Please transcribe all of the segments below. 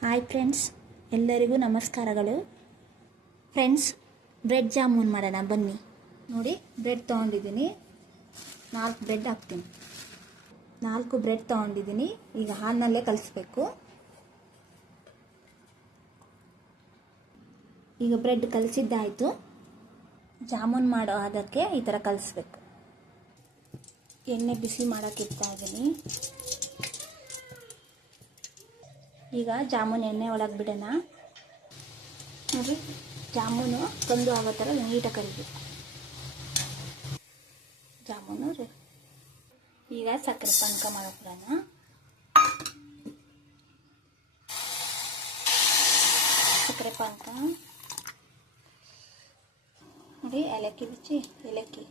Hi friends, ಎಲ್ಲರಿಗೂ ನಮಸ್ಕಾರಗಳು. Friends, bread jamun ಮಾಡೋಣ ಬನ್ನಿ. ನೋಡಿ, ಬ್ರೆಡ್ ತೊಗೊಂಡಿದ್ದೀನಿ. 4 ಬ್ರೆಡ್ ಹಾಕ್ತೀನಿ. 4 ಬ್ರೆಡ್ ತೊಗೊಂಡಿದ್ದೀನಿ. ಈಗ ಹಾಲಿನಲ್ಲೇ ಕಲಿಸ್ಬೇಕು. ಈಗ ಬ್ರೆಡ್ ಕಲಿಸಿದ್ದಾಯಿತು. ಜಾಮೂನ್ ಮಾಡೋ ಅದಕ್ಕೆ ಈ ಥರ ಕಲಿಸ್ಬೇಕು. ಎಣ್ಣೆ ಬಿಸಿ ಮಾಡೋಕ್ಕೆ ಇಡ್ತಾ ಇದ್ದೀನಿ. ಈಗ ಜಾಮೂನ್ ಎಣ್ಣೆ ಒಳಗೆ ಬಿಡೋಣ. ನೋಡಿ, ಜಾಮೂನು ಕಂದು ಆಗೋ ಥರ ನೀಟಾಗಿ ಕರಿಬೇಕು. ಜಾಮೂನು ಈಗ ಸಕ್ಕರೆ ಪಾನಕ ಮಾಡೋಣ. ಸಕ್ಕರೆ ಪಾನಕ ನೋಡಿ, ಏಲಕ್ಕಿ ಬಿಚ್ಚಿ ಏಲಕ್ಕಿ.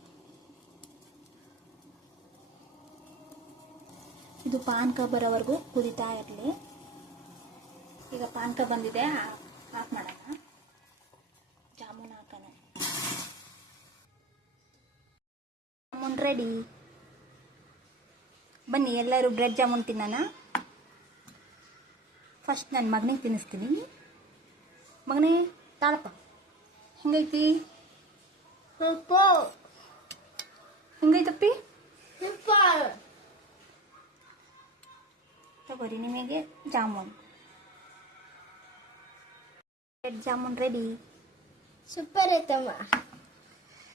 ಇದು ಪಾನಕ ಬರೋವರೆಗೂ ಕುದಿತಾ ಇರಲಿ. ಈಗ ಪಾನಕ ಬಂದಿದೆ, ಆಫ್ ಮಾಡೋಣ. ಜಾಮೂನ್ ಹಾಕೋಣ. ಜಾಮೂನ್ ರೆಡಿ. ಬನ್ನಿ ಎಲ್ಲರೂ ಬ್ರೆಡ್ ಜಾಮೂನ್ ತಿನ್ನೋಣ. ಫಸ್ಟ್ ನನ್ನ ಮಗನಿಗೆ ತಿನ್ನಿಸ್ತೀನಿ. ಮಗನೇ ತಾಳಪ್ಪ, ಹೆಂಗೈತಿ? ಹೆಂಗೈತಪ್ಪಿ? ತಗೋರಿ ನಿಮಗೆ jamun. Bread jamun ready. Super ಐತಮ್ಮ.